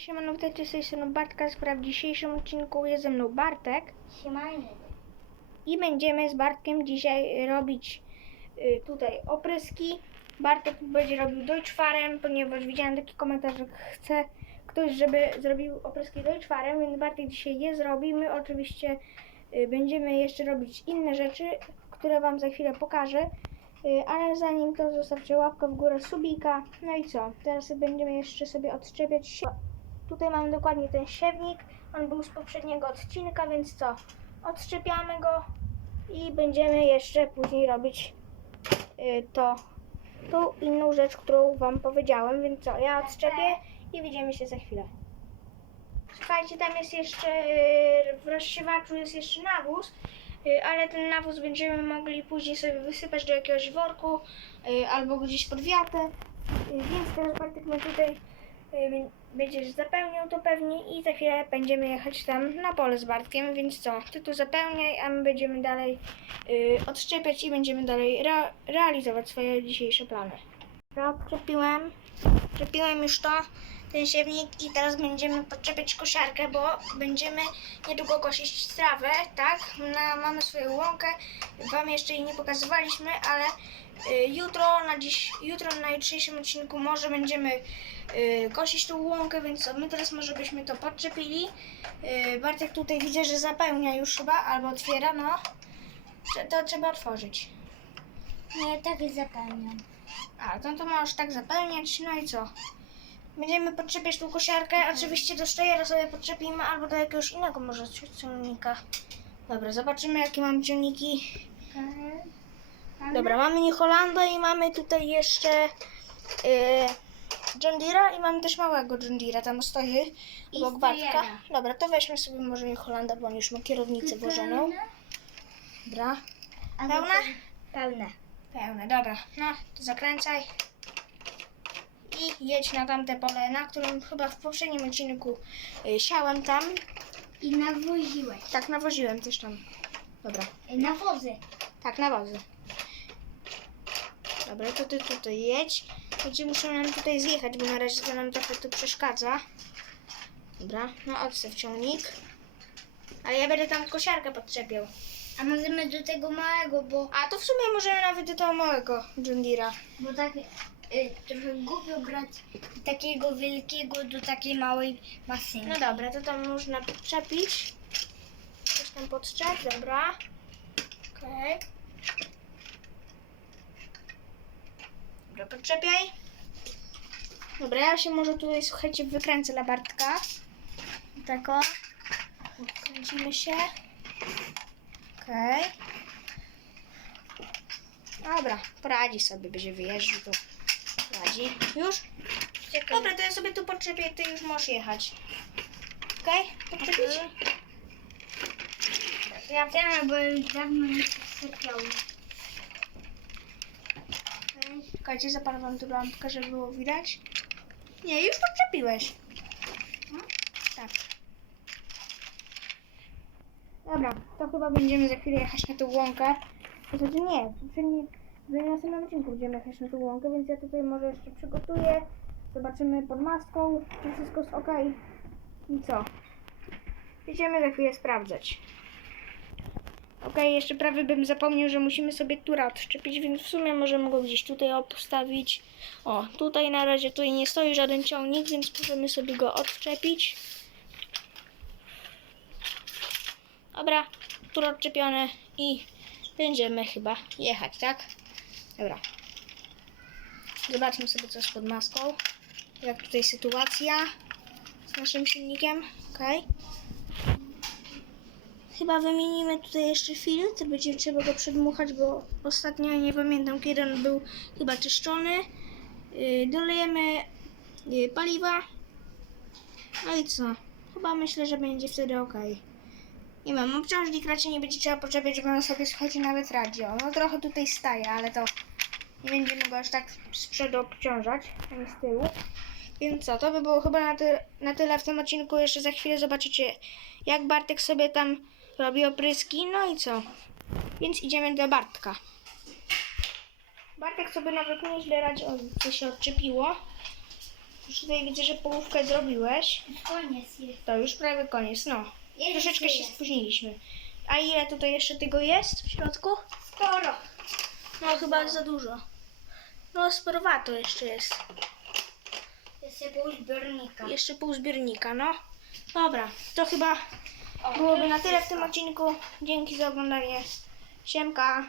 Siemano, witajcie z tej strony Bartka. W dzisiejszym odcinku jest ze mną Bartek Siemanie. i będziemy z Bartkiem dzisiaj robić y, tutaj opryski. Bartek będzie robił Deutschfarem, ponieważ widziałem taki komentarz, że chce ktoś, żeby zrobił opryski Deutschfarem, więc Bartek dzisiaj je zrobi. My oczywiście y, będziemy jeszcze robić inne rzeczy, które Wam za chwilę pokażę. Y, Ale zanim to zostawcie łapkę w górę, subika. No i co? Teraz będziemy jeszcze sobie odczepiać się. Tutaj mamy dokładnie ten siewnik. On był z poprzedniego odcinka, więc co? Odszczepiamy go i będziemy jeszcze później robić y, to, tą inną rzecz, którą Wam powiedziałem. Więc co? Ja odszczepię i widzimy się za chwilę. Słuchajcie, tam jest jeszcze y, w rozsiewaczu jest jeszcze nawóz, y, ale ten nawóz będziemy mogli później sobie wysypać do jakiegoś worku albo gdzieś pod wiatę. Więc teraz Bartek my tutaj będziesz zapełniał to pewnie i za chwilę będziemy jechać tam na pole z Bartkiem, więc co, ty tu zapełniaj, a my będziemy dalej y, odszczepiać i będziemy dalej rea- realizować swoje dzisiejsze plany. Dobra, Odczepiłem, odczepiłem już to, ten siewnik i teraz będziemy podczepiać kosiarkę, bo będziemy niedługo kosić trawę, tak? Na, mamy swoją łąkę, wam jeszcze jej nie pokazywaliśmy, ale y, jutro na dziś, jutro na jutrzejszym odcinku może będziemy y, kosić tą łąkę, więc my teraz może byśmy to podczepili. Y, Bartek tutaj widzę, że zapełnia już chyba, albo otwiera, no. To trzeba otworzyć. Nie, tak zapełniam. A, to, to możesz tak zapełniać, no i co? Będziemy podczepiać tą kosiarkę, oczywiście do sztejera sobie podczepimy, albo do jakiegoś innego może ciągnika. Dobra, zobaczymy jakie mam ciągniki. Dobra, mamy New Hollanda i mamy tutaj jeszcze yy, John Deere'a i mamy też małego John Deere'a, tam stoi obok Bartka. Dobra, to weźmy sobie może New Hollanda, bo on już ma kierownicę włożoną. Dobra, Pełne? Pełne. Pełne, dobra, no to zakręcaj i jedź na tamte pole, na którym chyba w poprzednim odcinku y, siałem tam. I nawoziłeś. Tak, nawoziłem też tam. Dobra, Nawozy. tak, nawozy. Dobra, to ty tutaj jedź. Będzie muszę nam tutaj zjechać, bo na razie to nam trochę tu przeszkadza. Dobra, no odstaw ciągnik. Ale ja będę tam kosiarkę podczepiał. A możemy do tego małego, bo, A to w sumie możemy nawet do tego małego John Deere'a. bo tak y, trochę głupio brać takiego wielkiego do takiej małej maszyny. No dobra, to tam można podczepić. Coś tam podczep, dobra. Okej. Dobra, podczepiaj. Dobra, ja się może tutaj, słuchajcie, wykręcę dla Bartka. Tak o. Kręcimy się. Okej. Dobra, poradzi sobie, będzie wyjeżdżał tu. Radzi. Już? Czekaj. Dobra, to ja sobie tu podczepię, ty już możesz jechać. Okej? Podczepić? Ja wiem, bo już dawno nie przyczepiał. Czekajcie, zapalę wam tu lampkę, żeby było widać. Nie, już podczepiłeś. No. Tak. Dobra, to chyba będziemy za chwilę jechać na tą łąkę. Znaczy nie, w poprzednim- w następnym odcinku będziemy jechać na tą łąkę, więc ja tutaj może jeszcze przygotuję. Zobaczymy pod maską, czy wszystko jest ok. I co? Idziemy za chwilę sprawdzać. Okej, jeszcze prawie bym zapomniał, że musimy sobie tura odszczepić, więc w sumie możemy go gdzieś tutaj postawić. O, tutaj na razie tutaj nie stoi żaden ciągnik, więc możemy sobie go odczepić. Dobra, tur odczepione i będziemy chyba jechać, tak? Dobra. Zobaczmy sobie co jest pod maską. Jak tutaj sytuacja z naszym silnikiem. Okej. Chyba wymienimy tutaj jeszcze filtr, będzie trzeba go przedmuchać, bo ostatnio nie pamiętam kiedy on był chyba czyszczony. Yy, dolejemy yy, paliwa. No i co? Chyba myślę, że będzie wtedy ok. Nie wiem, obciążnik raczej nie będzie trzeba poczepiać, bo on sobie słuchajcie nawet radio. No trochę tutaj staje, ale to nie będziemy go aż tak z przodu obciążać, ani z tyłu. Więc co, to by było chyba na, ty na tyle w tym odcinku. Jeszcze za chwilę zobaczycie, jak Bartek sobie tam robi opryski. No i co? Więc idziemy do Bartka. Bartek sobie nawet nieźle radzi. O, co się odczepiło. Już tutaj widzę, że połówkę zrobiłeś. Koniec jest. To już prawie koniec, no. Jest, Troszeczkę się jest. spóźniliśmy. A ile tutaj jeszcze tego jest w środku? Sporo. No chyba za dużo. No sporowato jeszcze jest. Jeszcze pół zbiornika. Jeszcze pół zbiornika, no. Dobra, to chyba byłoby na tyle w tym odcinku. Dzięki za oglądanie. Siemka.